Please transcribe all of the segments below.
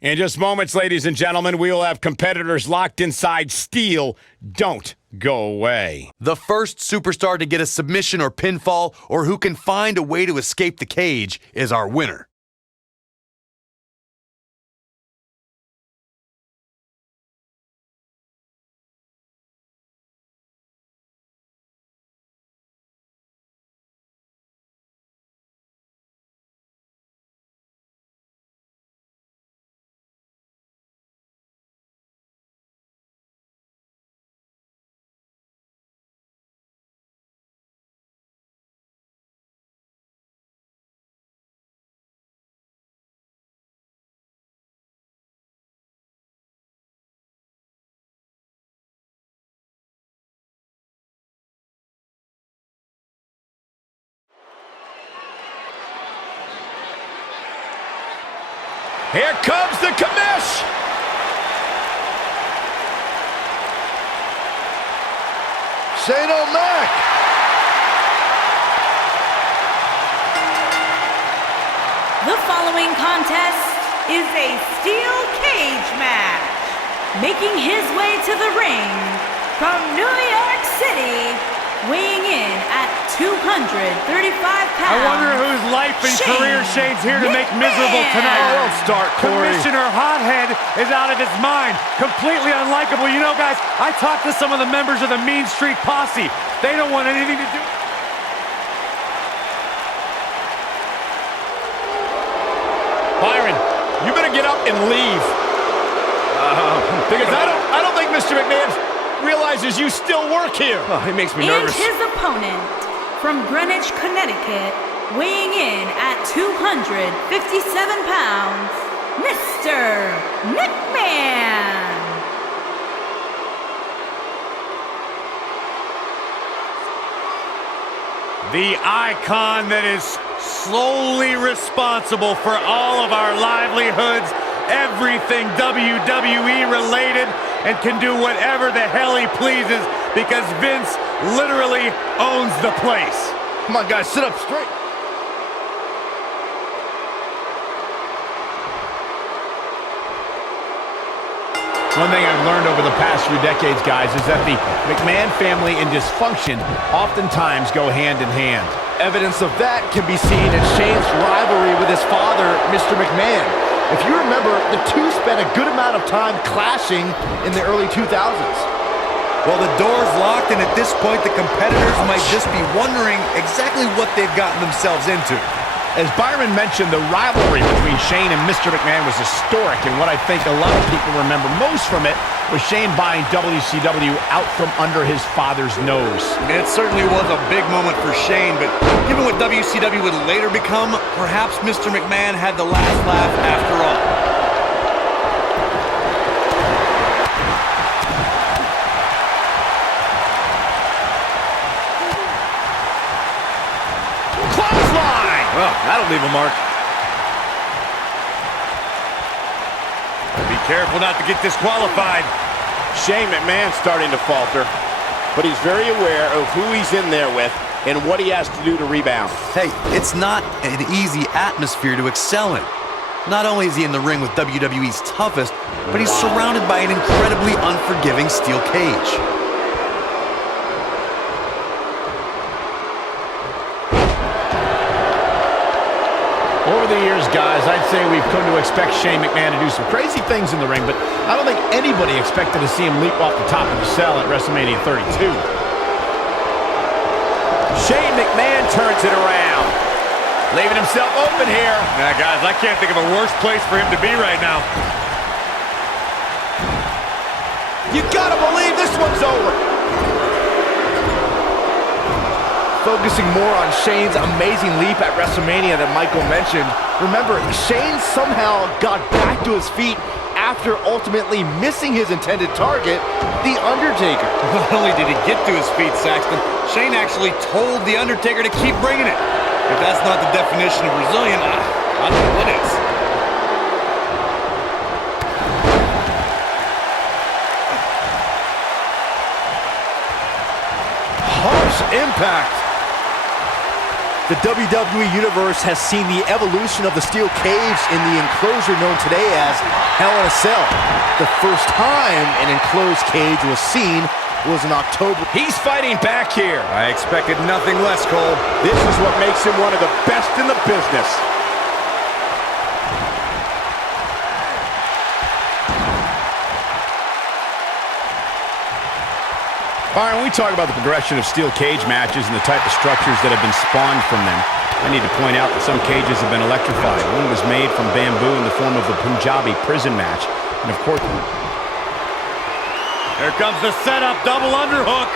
In just moments, ladies and gentlemen, we will have competitors locked inside steel. Don't go away. The first superstar to get a submission or pinfall, or who can find a way to escape the cage, is our winner. Here comes the commish! Shane O'Mac! The following contest is a steel cage match. Making his way to the ring from New York City, weighing in at 235 pounds. I wonder whose life and career Shane's here to make miserable tonight. Oh, don't start, Corey. Commissioner Hothead is out of his mind. Completely unlikable. You know, guys, I talked to some of the members of the Mean Street Posse. They don't want anything to do. Byron, you better get up and leave. Because I don't think Mr. McMahon realizes you still work here. Oh, he makes me nervous. And his opponent from Greenwich, Connecticut, weighing in at 257 pounds, Mr. McMahon. The icon that is solely responsible for all of our livelihoods, everything WWE related, and can do whatever the hell he pleases because Vince literally owns the place. Come on, guys, sit up straight. One thing I've learned over the past few decades, guys, is that the McMahon family and dysfunction oftentimes go hand in hand. Evidence of that can be seen in Shane's rivalry with his father, Mr. McMahon. If you remember, the two spent a good amount of time clashing in the early 2000s. Well, the door's locked, and at this point, the competitors might just be wondering exactly what they've gotten themselves into. As Byron mentioned, the rivalry between Shane and Mr. McMahon was historic, and what I think a lot of people remember most from it was Shane buying WCW out from under his father's nose. It certainly was a big moment for Shane, but given what WCW would later become, perhaps Mr. McMahon had the last laugh after all. Well, that'll leave a mark. Be careful not to get disqualified. Shane McMahon's starting to falter, but he's very aware of who he's in there with and what he has to do to rebound. Hey, it's not an easy atmosphere to excel in. Not only is he in the ring with WWE's toughest, but he's surrounded by an incredibly unforgiving steel cage. Over the years, guys, I'd say we've come to expect Shane McMahon to do some crazy things in the ring, but I don't think anybody expected to see him leap off the top of the cell at WrestleMania 32. Shane McMahon turns it around, leaving himself open here. Yeah, guys, I can't think of a worse place for him to be right now. You gotta believe this one's over. Focusing more on Shane's amazing leap at WrestleMania that Michael mentioned. Remember, Shane somehow got back to his feet after ultimately missing his intended target, The Undertaker. Not only did he get to his feet, Saxton, Shane actually told The Undertaker to keep bringing it. If that's not the definition of resilient, I don't know what is. Harsh impact. The WWE Universe has seen the evolution of the steel cage in the enclosure known today as Hell in a Cell. The first time an enclosed cage was seen was in October. He's fighting back here. I expected nothing less, Cole. This is what makes him one of the best in the business. All right, when we talk about the progression of steel cage matches and the type of structures that have been spawned from them, I need to point out that some cages have been electrified. One was made from bamboo in the form of the Punjabi prison match. And of course... Here comes the setup, double underhook.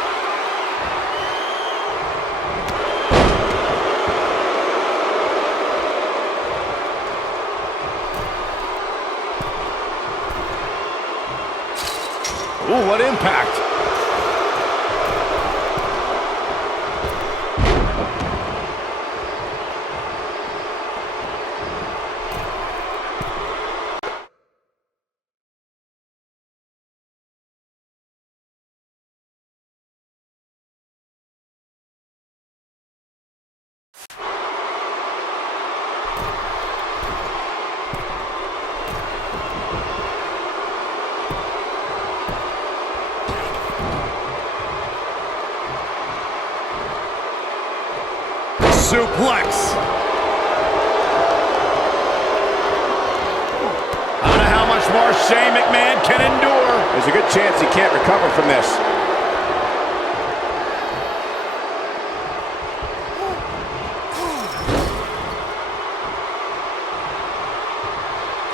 Ooh, what impact! Suplex. I don't know how much more Shane McMahon can endure. There's a good chance he can't recover from this.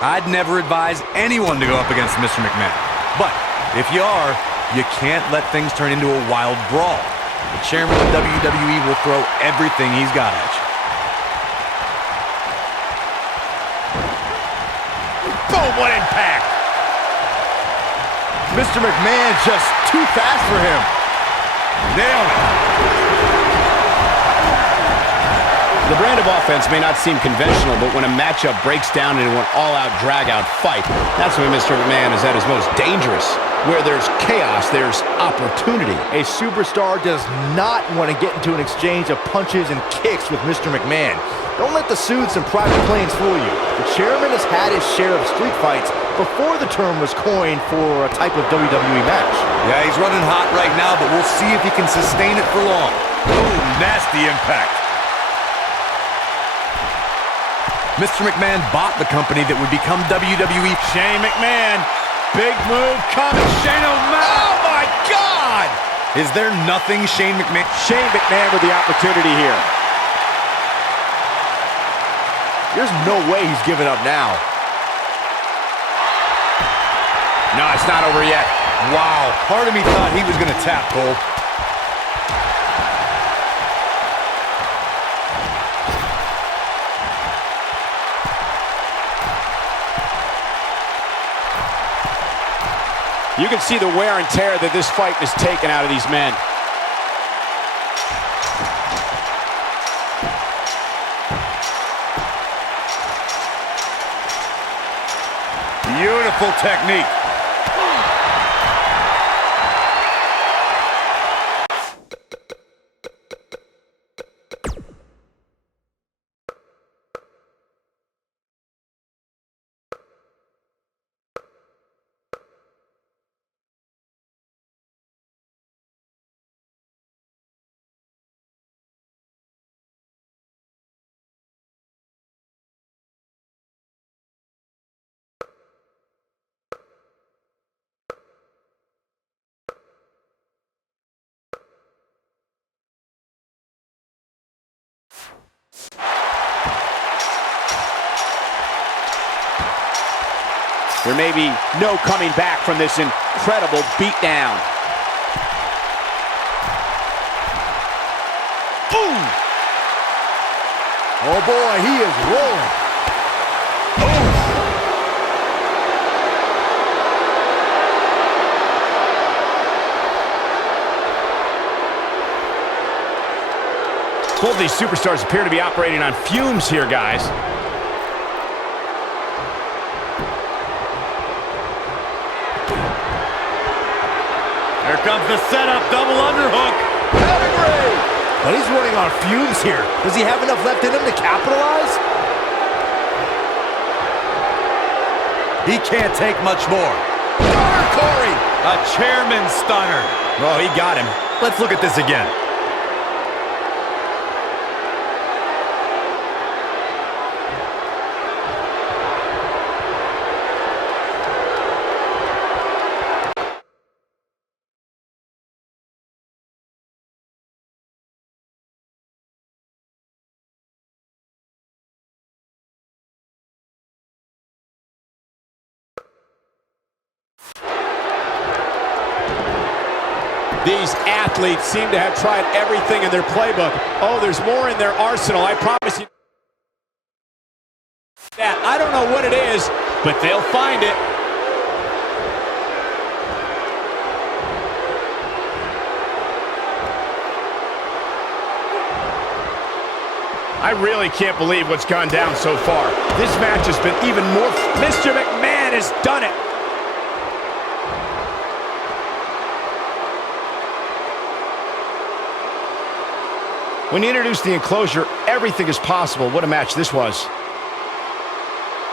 I'd never advise anyone to go up against Mr. McMahon. But if you are, you can't let things turn into a wild brawl. The chairman of WWE will throw everything he's got at you. Boom, what impact! Mr. McMahon just too fast for him. Nailed it. The brand of offense may not seem conventional, but when a matchup breaks down into an all-out, drag-out fight, that's when Mr. McMahon is at his most dangerous. Where there's chaos, there's opportunity. A superstar does not want to get into an exchange of punches and kicks with Mr. McMahon. Don't let the suits and private planes fool you. The chairman has had his share of street fights before the term was coined for a type of WWE match. Yeah, he's running hot right now, but we'll see if he can sustain it for long. Boom, nasty impact. Mr. McMahon bought the company that would become WWE. Shane McMahon, big move coming. Shane O'Mac. Oh, my God! Is there nothing Shane McMahon... Shane McMahon with the opportunity here. There's no way he's giving up now. No, it's not over yet. Wow, part of me thought he was going to tap, Cole. You can see the wear and tear that this fight has taken out of these men. Beautiful technique. There may be no coming back from this incredible beatdown. Boom! Oh boy, he is rolling. Both of these superstars appear to be operating on fumes here, guys. Here comes the setup, double underhook. Pedigree! But he's running on fumes here. Does he have enough left in him to capitalize? He can't take much more. Stunner, Corey! A chairman stunner. Oh, he got him. Let's look at this again. These athletes seem to have tried everything in their playbook. Oh, there's more in their arsenal, I promise you. That I don't know what it is, but they'll find it. I really can't believe what's gone down so far. This match has been even more... Mr. McMahon has done it. When you introduce the enclosure, everything is possible. What a match this was.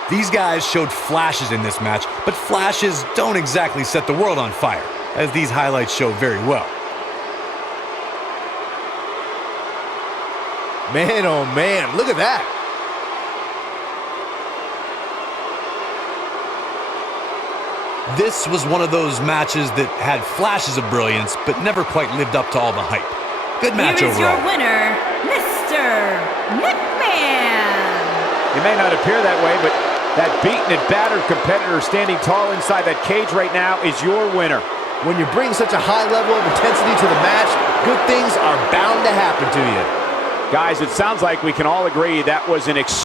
These guys showed flashes in this match, but flashes don't exactly set the world on fire, as these highlights show very well. Man, oh man, look at that. This was one of those matches that had flashes of brilliance, but never quite lived up to all the hype. Good match Here is overall. your winner, Mr. McMahon. It may not appear that way, but that beaten and battered competitor standing tall inside that cage right now is your winner. When you bring such a high level of intensity to the match, good things are bound to happen to you. Guys, it sounds like we can all agree that was an